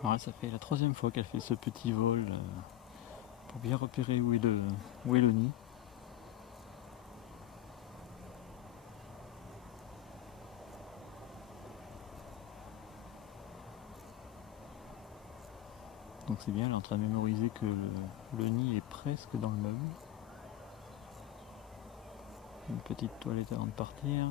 Alors là, ça fait la troisième fois qu'elle fait ce petit vol pour bien repérer où est le nid. Donc c'est bien, elle est en train de mémoriser que le nid est presque dans le meuble. Une petite toilette avant de partir.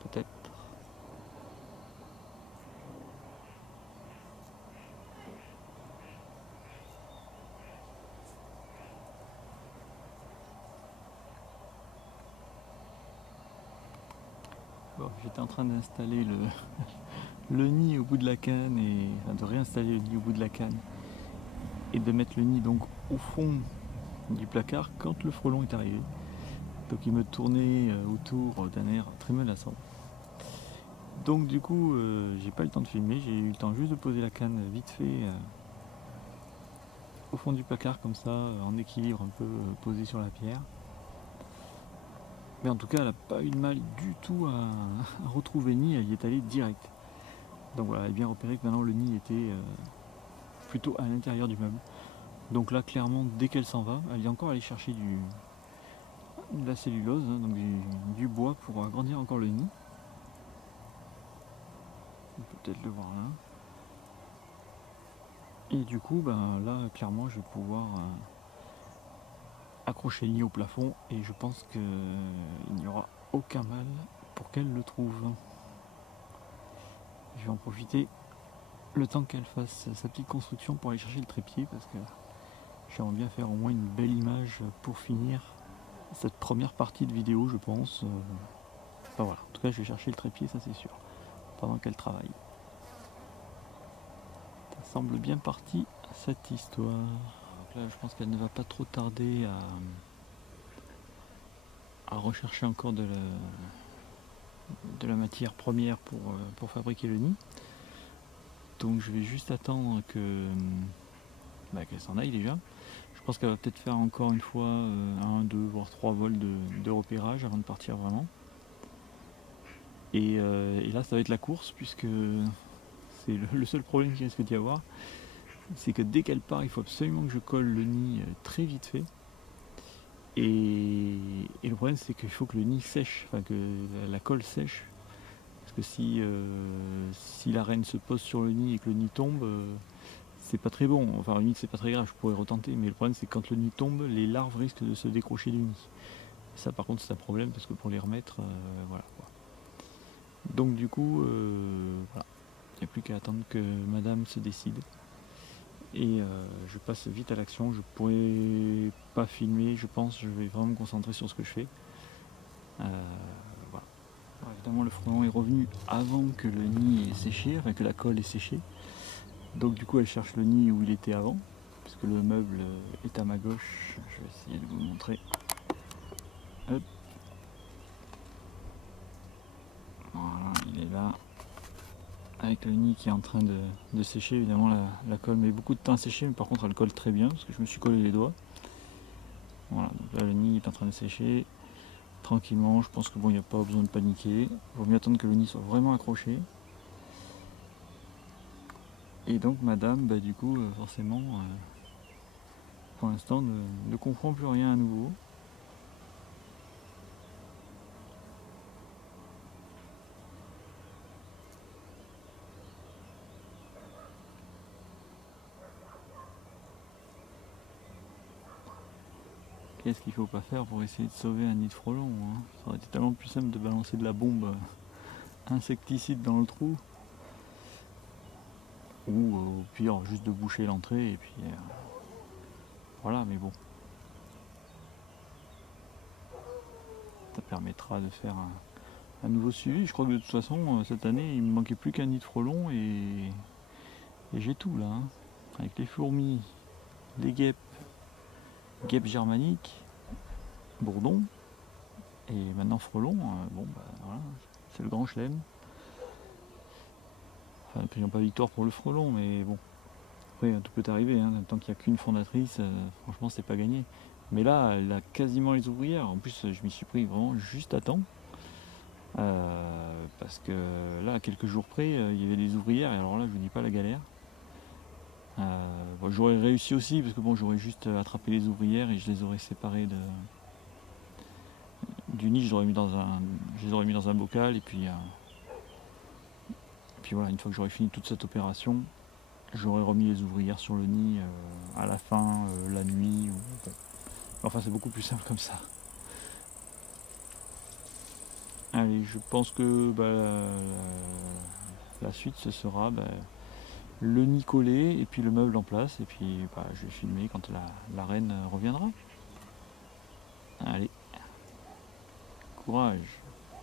Peut-être. Bon, j'étais en train d'installer le nid au bout de la canne, et enfin, de réinstaller le nid au bout de la canne et de mettre le nid donc au fond du placard quand le frelon est arrivé. Donc il me tournait autour d'un air très menaçant. Donc du coup, j'ai pas eu le temps de filmer, j'ai eu le temps juste de poser la canne vite fait au fond du placard comme ça, en équilibre un peu posé sur la pierre. Mais en tout cas, elle n'a pas eu de mal du tout à retrouver le nid, elle y est allée direct. Donc voilà, elle a bien repéré que maintenant le nid était plutôt à l'intérieur du meuble. Donc là, clairement, dès qu'elle s'en va, elle est encore allée chercher de la cellulose, hein, donc du bois pour agrandir encore le nid. On peut peut-être le voir là. Et du coup, ben, là, clairement, je vais pouvoir accrocher le nid au plafond et je pense qu'il n'y aura aucun mal pour qu'elle le trouve. Je vais en profiter le temps qu'elle fasse sa petite construction pour aller chercher le trépied parce que j'aimerais bien faire au moins une belle image pour finir cette première partie de vidéo, je pense. Enfin voilà, en tout cas je vais chercher le trépied, ça c'est sûr, pendant qu'elle travaille. Ça semble bien parti cette histoire. Donc là je pense qu'elle ne va pas trop tarder à rechercher encore de la matière première pour fabriquer le nid. Donc je vais juste attendre qu'elle s'en aille déjà. Je pense qu'elle va peut-être faire encore une fois 1, 2, voire 3 vols de repérage avant de partir vraiment. Et là ça va être la course puisque c'est le seul problème qu'il risque d'y avoir. C'est que dès qu'elle part, il faut absolument que je colle le nid très vite fait. Et le problème c'est qu'il faut que le nid sèche, enfin que la colle sèche. Parce que si la reine se pose sur le nid et que le nid tombe, c'est pas très bon. Enfin, limite, c'est pas très grave, je pourrais retenter. Mais le problème, c'est que quand le nid tombe, les larves risquent de se décrocher du nid. Et ça, par contre, c'est un problème parce que pour les remettre, voilà. Donc, du coup, voilà. Il n'y a plus qu'à attendre que madame se décide. Et je passe vite à l'action. Je pourrais pas filmer, je pense. Je vais vraiment me concentrer sur ce que je fais. Voilà. Alors, évidemment, le frelon est revenu avant que le nid ait séché, enfin que la colle ait séché. Donc du coup elle cherche le nid où il était avant, puisque le meuble est à ma gauche. Je vais essayer de vous montrer. Hop. Voilà, il est là. Avec le nid qui est en train de sécher. Évidemment la colle met beaucoup de temps à sécher, mais par contre elle colle très bien, parce que je me suis collé les doigts. Voilà, donc là le nid est en train de sécher. Tranquillement, je pense que bon, il n'y a pas besoin de paniquer. Il vaut mieux attendre que le nid soit vraiment accroché. Et donc madame, du coup, forcément, pour l'instant, ne comprend plus rien à nouveau. Qu'est-ce qu'il faut pas faire pour essayer de sauver un nid de frelon, hein. Ça aurait été tellement plus simple de balancer de la bombe insecticide dans le trou. Ou au pire, juste de boucher l'entrée et puis voilà, mais bon. Ça permettra de faire un nouveau suivi. Je crois que de toute façon, cette année, il me manquait plus qu'un nid de frelon et j'ai tout là, hein. Avec les fourmis, les guêpes germaniques, bourdons, et maintenant frelons, voilà, c'est le grand chelem. Enfin, crions pas victoire pour le frelon, mais bon. Après, tout peut arriver, hein. Tant qu'il n'y a qu'une fondatrice, franchement, c'est pas gagné. Mais là, elle a quasiment les ouvrières. En plus, je m'y suis pris vraiment juste à temps. parce que là, à quelques jours près, il y avait des ouvrières, et alors là, je vous dis pas la galère. Bon, j'aurais réussi aussi, parce que bon, j'aurais juste attrapé les ouvrières et je les aurais séparées du nid, je les aurais mis dans un bocal, et puis voilà, une fois que j'aurais fini toute cette opération, j'aurais remis les ouvrières sur le nid à la fin, la nuit. Bon. Enfin, c'est beaucoup plus simple comme ça. Allez, je pense que la suite, ce sera le nid collé et puis le meuble en place. Et puis je vais filmer quand la reine reviendra. Allez, courage,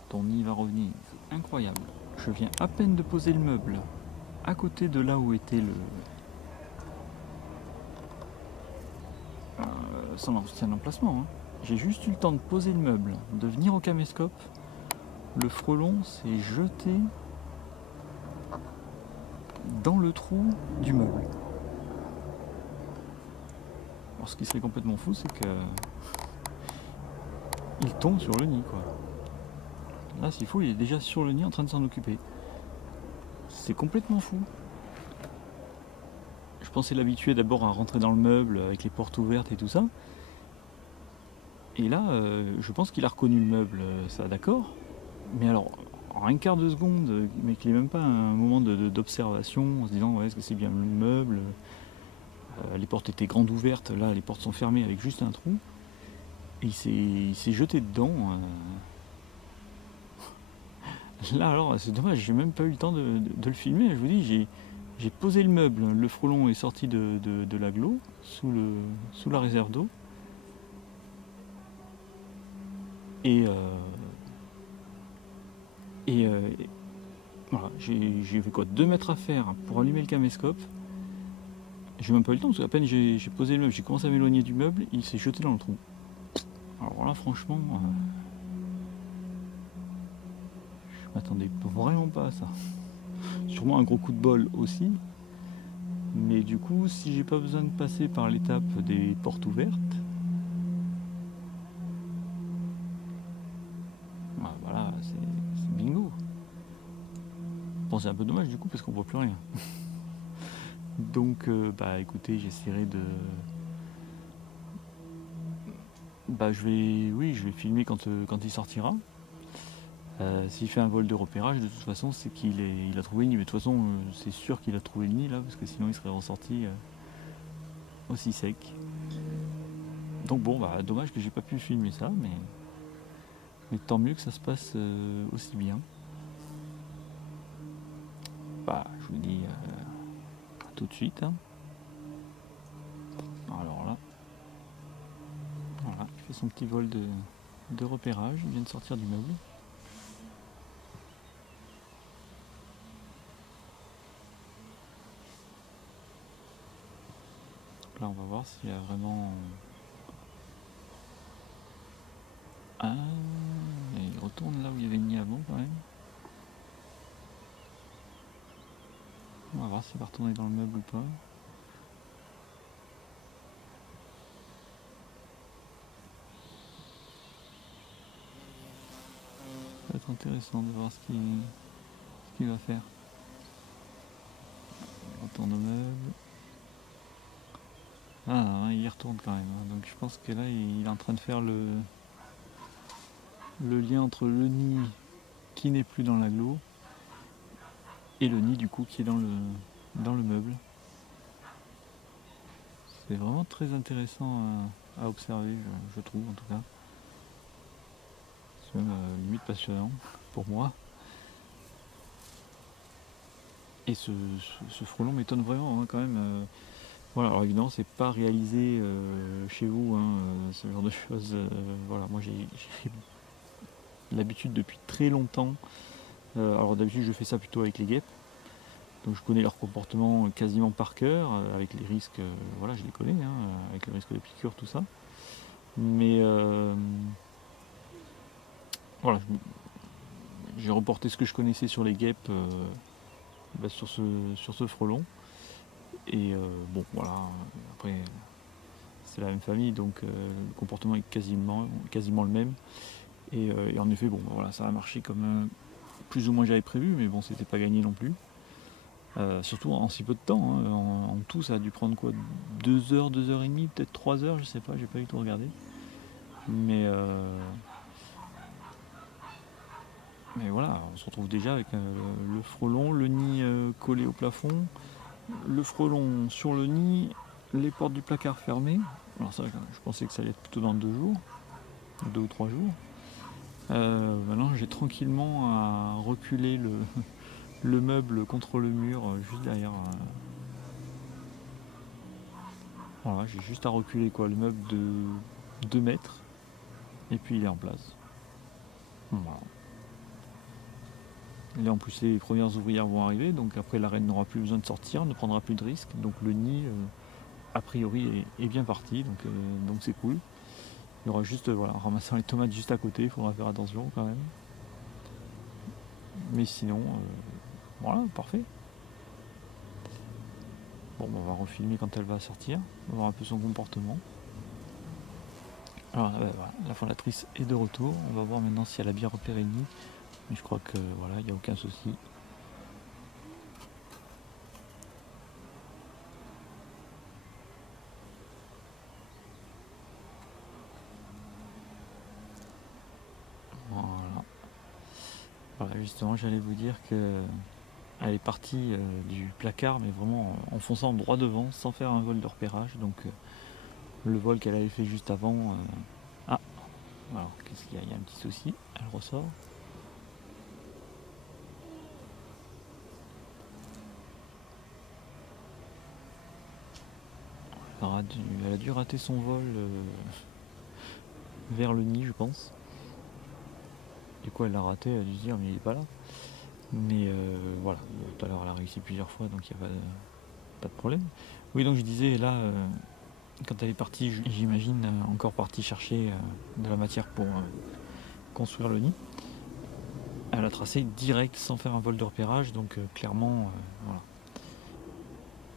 ton nid va revenir. Incroyable. Je viens à peine de poser le meuble à côté de là où était son ancien emplacement. Hein. J'ai juste eu le temps de poser le meuble, de venir au caméscope. Le frelon s'est jeté dans le trou du meuble. Alors ce qui serait complètement fou, c'est que il tombe sur le nid, quoi. Là, s'il faut, il est déjà sur le nid en train de s'en occuper. C'est complètement fou. Je pensais l'habituer d'abord à rentrer dans le meuble avec les portes ouvertes et tout ça. Et là, je pense qu'il a reconnu le meuble, ça d'accord. Mais alors, en un quart de seconde, mais qu'il n'ait même pas un moment d'observation en se disant ouais, est-ce que c'est bien le meuble, les portes étaient grandes ouvertes, là les portes sont fermées avec juste un trou. Et il s'est jeté dedans. Là alors, c'est dommage, j'ai même pas eu le temps de le filmer. Je vous dis, j'ai posé le meuble, le frelon est sorti de l'agglo, sous la réserve d'eau. Et voilà, j'ai fait quoi, 2 mètres à faire pour allumer le caméscope. J'ai même pas eu le temps, parce qu'à peine j'ai posé le meuble, j'ai commencé à m'éloigner du meuble, il s'est jeté dans le trou. Alors là, franchement, je m'attendais vraiment pas à ça. Sûrement un gros coup de bol aussi. Mais du coup, si j'ai pas besoin de passer par l'étape des portes ouvertes, voilà, c'est bingo. Bon, c'est un peu dommage du coup parce qu'on voit plus rien. Donc, écoutez, j'essaierai de. Je vais filmer quand il sortira. S'il fait un vol de repérage, de toute façon, c'est qu'il a trouvé le nid. Mais de toute façon, c'est sûr qu'il a trouvé le nid là, parce que sinon il serait ressorti aussi sec. Donc bon, dommage que j'ai pas pu filmer ça, mais tant mieux que ça se passe aussi bien. Je vous dis à tout de suite. Hein. Alors là, voilà, il fait son petit vol de repérage, il vient de sortir du meuble. Là, on va voir s'il y a vraiment. Ah, il retourne là où il y avait le nid avant quand même. On va voir s'il va retourner dans le meuble ou pas. Ça va être intéressant de voir ce qu'il va faire. Il retourne au meuble. Ah, il y retourne quand même. Donc je pense que là, il est en train de faire le lien entre le nid qui n'est plus dans l'agglo et le nid du coup qui est dans le meuble. C'est vraiment très intéressant à observer, je trouve en tout cas. C'est même limite passionnant pour moi. Et ce frelon m'étonne vraiment quand même. Voilà, alors évidemment c'est pas réalisé chez vous, ce genre de choses. Voilà, moi j'ai l'habitude depuis très longtemps. Alors d'habitude je fais ça plutôt avec les guêpes. Donc je connais leur comportement quasiment par cœur, avec les risques, voilà, je les connais, avec le risque de piqûre, tout ça. Mais voilà, j'ai reporté ce que je connaissais sur les guêpes sur ce frelon. Et bon, voilà, après c'est la même famille, donc le comportement est quasiment le même. Et en effet, bon, voilà, ça a marché comme plus ou moins j'avais prévu, mais bon, c'était pas gagné non plus. Surtout en si peu de temps, hein. En tout, ça a dû prendre quoi, 2 heures, 2 heures et demie, peut-être 3 heures, je sais pas, j'ai pas du tout regardé. Mais voilà, on se retrouve déjà avec le frelon, le nid collé au plafond, le frelon sur le nid, les portes du placard fermées. Alors ça, je pensais que ça allait être plutôt dans 2 jours, 2 ou 3 jours. Maintenant, j'ai tranquillement à reculer le meuble contre le mur, juste derrière. Voilà, j'ai juste à reculer quoi, le meuble de 2 mètres, et puis il est en place. Voilà. Et en plus, les premières ouvrières vont arriver, donc après la reine n'aura plus besoin de sortir, ne prendra plus de risques. Donc le nid, a priori, est bien parti, donc c'est cool. Il y aura juste, voilà, en ramassant les tomates juste à côté, il faudra faire attention quand même. Mais sinon, voilà, parfait. Bon, on va refilmer quand elle va sortir, on va voir un peu son comportement. Alors voilà, la fondatrice est de retour, on va voir maintenant si elle a bien repéré le nid. Mais je crois que voilà, il n'y a aucun souci. Voilà. Voilà, justement, j'allais vous dire que elle est partie du placard, mais vraiment en fonçant droit devant, sans faire un vol de repérage. Donc le vol qu'elle avait fait juste avant. Ah, alors qu'est-ce qu'il y a? Il y a un petit souci. Elle ressort. Elle a dû rater son vol vers le nid, je pense. Du coup, elle l'a raté, elle a dû se dire, mais il est pas là. Mais voilà, bon, tout à l'heure, elle a réussi plusieurs fois, donc il n'y a pas de problème. Oui, donc je disais, là, quand elle est partie, j'imagine, encore partie chercher de la matière pour construire le nid. Elle a tracé direct sans faire un vol de repérage, donc clairement, voilà.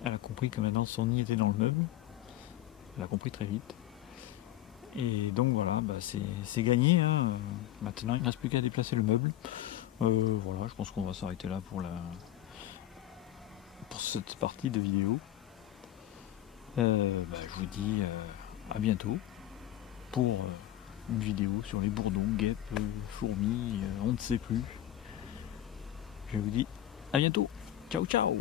Elle a compris que maintenant son nid était dans le meuble. Elle a compris très vite. Et donc voilà, bah c'est gagné, hein. Maintenant il ne reste plus qu'à déplacer le meuble. Voilà, je pense qu'on va s'arrêter là pour cette partie de vidéo. Je vous dis à bientôt pour une vidéo sur les bourdons, guêpes, fourmis, on ne sait plus. Je vous dis à bientôt. Ciao ciao.